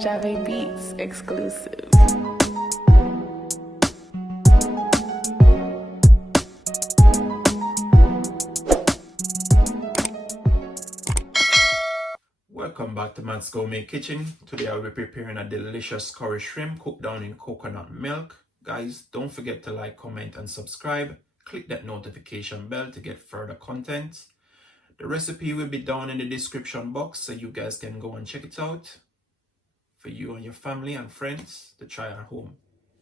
Jave Beats exclusive. Welcome back to Matt Gourmet Kitchen. Today I'll be preparing a delicious curry shrimp cooked down in coconut milk. Guys, don't forget to like, comment and subscribe. Click that notification bell to get further content. The recipe will be down in the description box so you guys can go and check it out for you and your family and friends to try at home.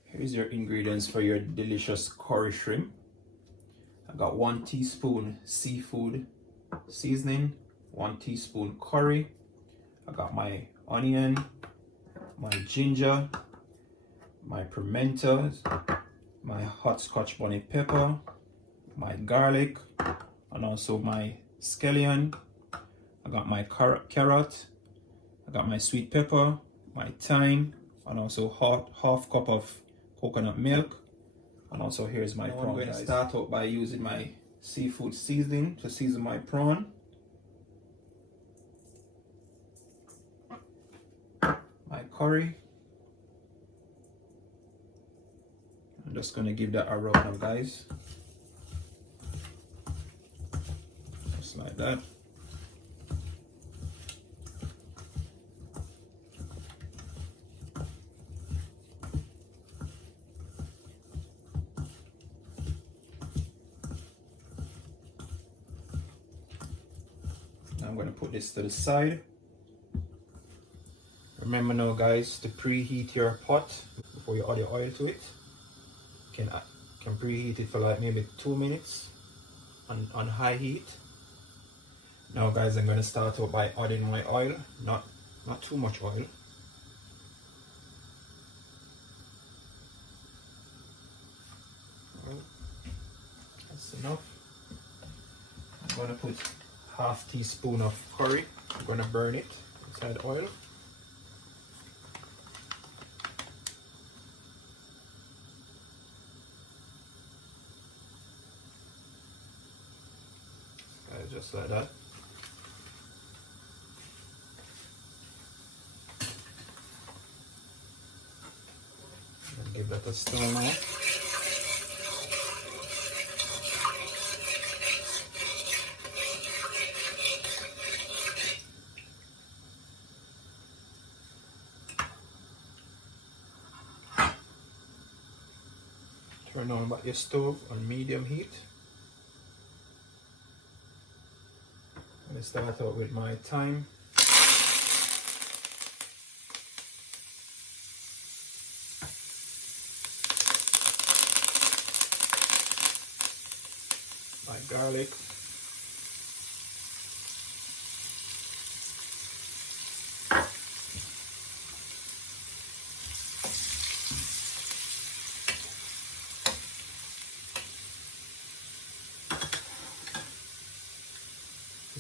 Here's your ingredients for your delicious curry shrimp. I got 1 teaspoon seafood seasoning, 1 teaspoon curry. I got my onion, my ginger, my pimentos, my hot Scotch bonnet pepper, my garlic, and also my scallion. I got my carrot, I got my sweet pepper, my thyme, and also half cup of coconut milk. And also here's my prawn. I'm going to start out by using my seafood seasoning to season my prawn. My curry. I'm just going to give that a rub now, guys. Just like that. I'm going to put this to the side. Remember now, guys, to preheat your pot before you add your oil to it. You can preheat it for like maybe 2 minutes on high heat. Now, guys, I'm going to start out by adding my oil, not too much oil. That's enough. I'm going to put half teaspoon of curry. I'm going to burn it inside oil. Just like that. And give that a stir now. Turn on your stove on medium heat. I'm going to start out with my thyme. My garlic.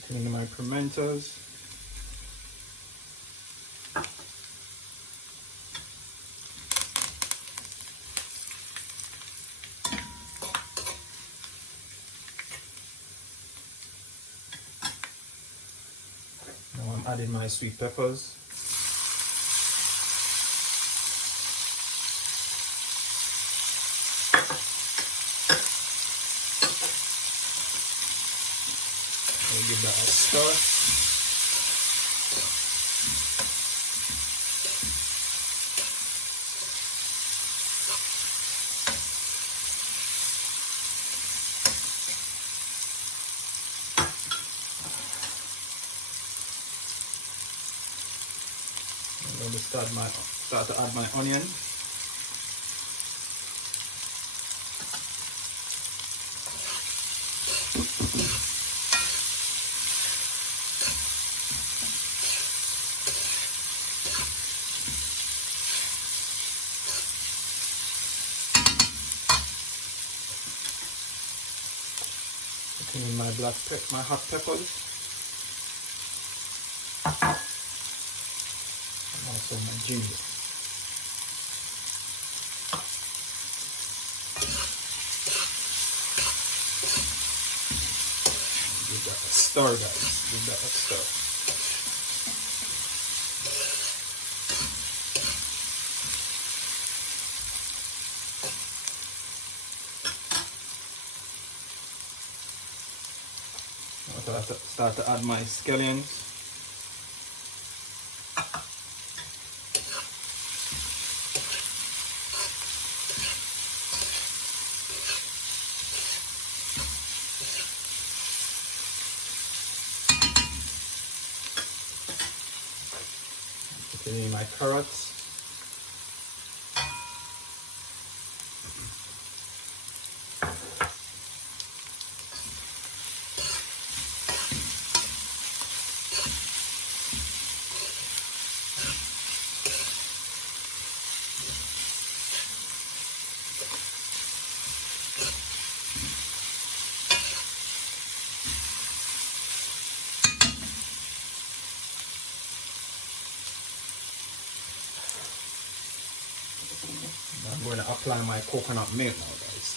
Putting in my pimentos. Now I'm adding my sweet peppers. I'll give that a stir. I'm going to start to add my onion. Putting in my hot peppers. Also my ginger. stir, guys. Give that a stir. I'll start to add my scallions. Putting in my carrots. I'm going to apply my coconut milk now, guys.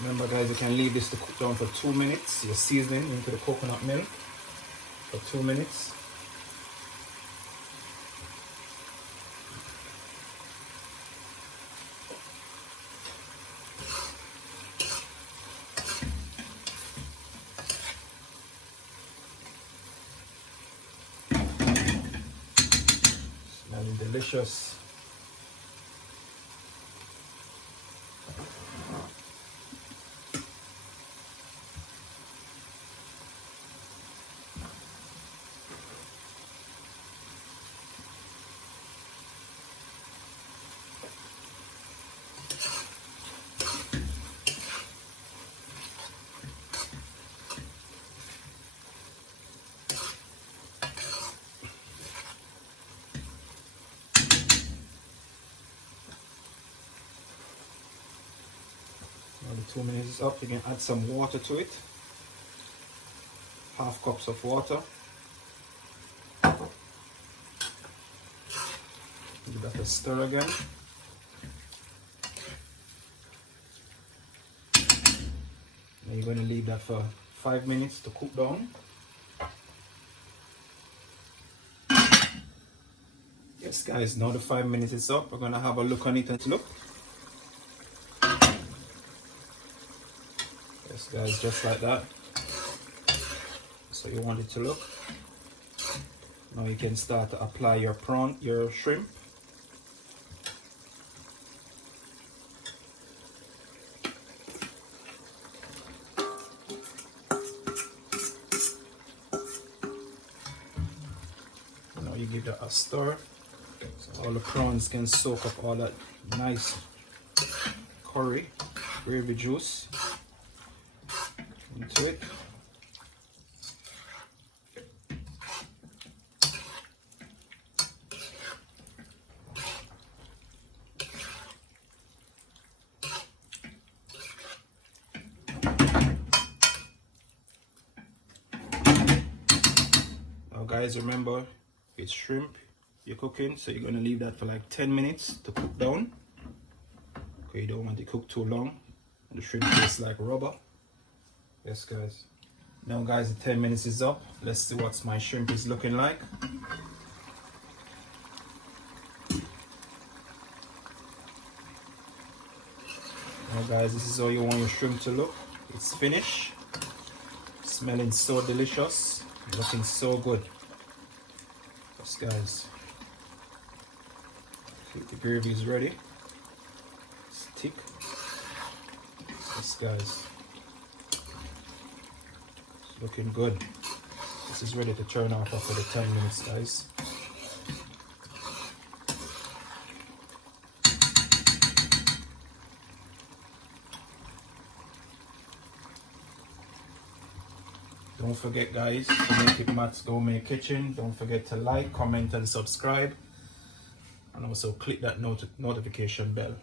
Remember, guys, you can leave this to cook down for 2 minutes. You're seasoning into the coconut milk for 2 minutes. Smelling delicious. Now the 2 minutes is up, you can add some water to it. Half cups of water. Give that a stir again. Now you're going to leave that for 5 minutes to cook down. Yes, guys, now the 5 minutes is up. We're going to have a look on it and look. Yes, guys, just like that. So you want it to look. Now you can start to apply your shrimp. Now you give that a stir, so all the prawns can soak up all that nice curry, gravy juice into it. Now guys, remember it's shrimp you're cooking, so you're going to leave that for like 10 minutes to cook down. Okay, you don't want it cooked too long. The shrimp tastes like rubber. Yes, guys. Now guys, the 10 minutes is up. Let's see what my shrimp is looking like. Now guys, this is how you want your shrimp to look. It's finished. Smelling so delicious. Looking so good. Yes, guys. The gravy is ready. It's thick. Yes, guys. It's looking good. This is ready to turn off after the 10 minutes, guys. Don't forget, guys, to make it Matt Gourmet Kitchen. Don't forget to like, comment, and subscribe. and also click that notification bell.